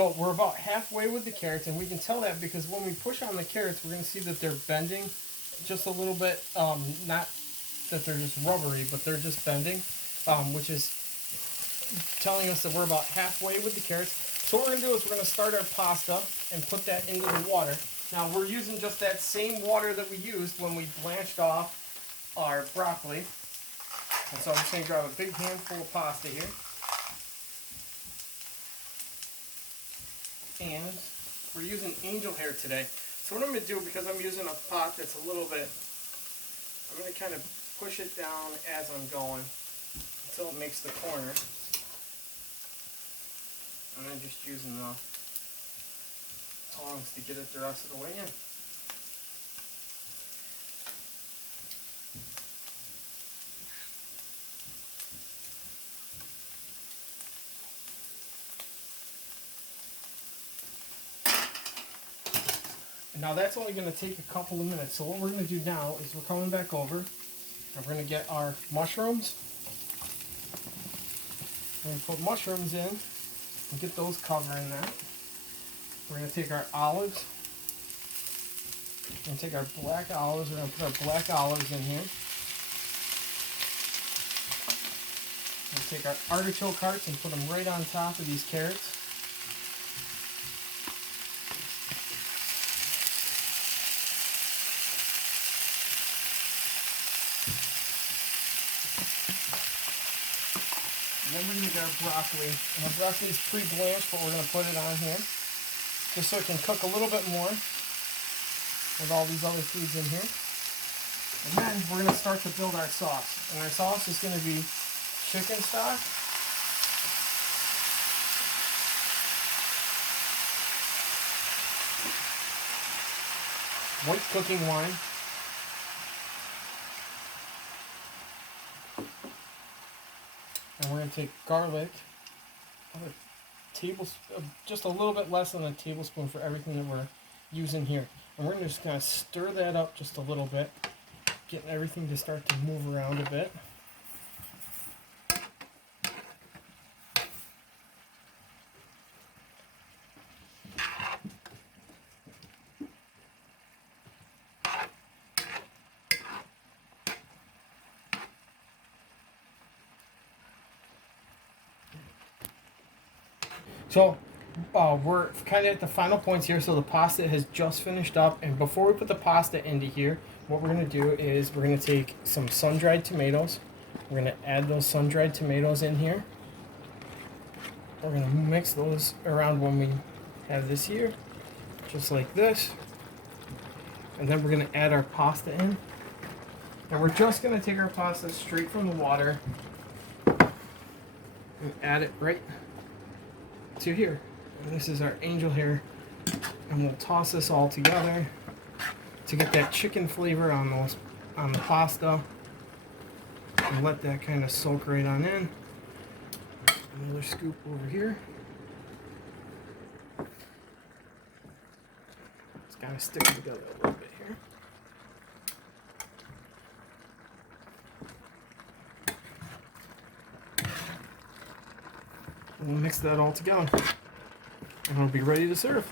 So we're about halfway with the carrots, and we can tell that because when we push on the carrots, we're going to see that they're bending just a little bit. Not that they're just rubbery, but they're just bending, which is telling us that we're about halfway with the carrots. So what we're going to do is we're going to start our pasta and put that into the water. Now we're using just that same water that we used when we blanched off our broccoli. And so I'm just going to grab a big handful of pasta here. And we're using angel hair today. So what I'm going to do, because I'm using a pot that's a little bit, I'm going to kind of push it down as I'm going until it makes the corner. And then just using the tongs to get it the rest of the way in. Now that's only going to take a couple of minutes. So what we're going to do now is we're coming back over and we're going to get our mushrooms. We're going to put mushrooms in and get those covering that. We're going to take our olives. We're going to take our black olives. We're going to put our black olives in here. We're going to take our artichoke hearts and put them right on top of these carrots. And then we're going to get our broccoli. And our broccoli is pre-blanched, but we're going to put it on here just so it can cook a little bit more with all these other foods in here. And then we're going to start to build our sauce. And our sauce is going to be chicken stock, white cooking wine, and we're going to take garlic, just a little bit less than a tablespoon for everything that we're using here. And we're just going to stir that up just a little bit, getting everything to start to move around a bit. So we're kind of at the final points here. So the pasta has just finished up, and before we put the pasta into here, what we're going to do is we're going to take some sun-dried tomatoes. We're going to add those sun-dried tomatoes in here. We're going to mix those around when we have this here, just like this. And then we're going to add our pasta in. And we're just going to take our pasta straight from the water and add it right to here. And this is our angel hair, and we'll toss this all together to get that chicken flavor on the pasta, and let that kind of soak right on in. Another scoop over here. It's kind of sticking together a little bit here. And we'll mix that all together, and it'll be ready to serve.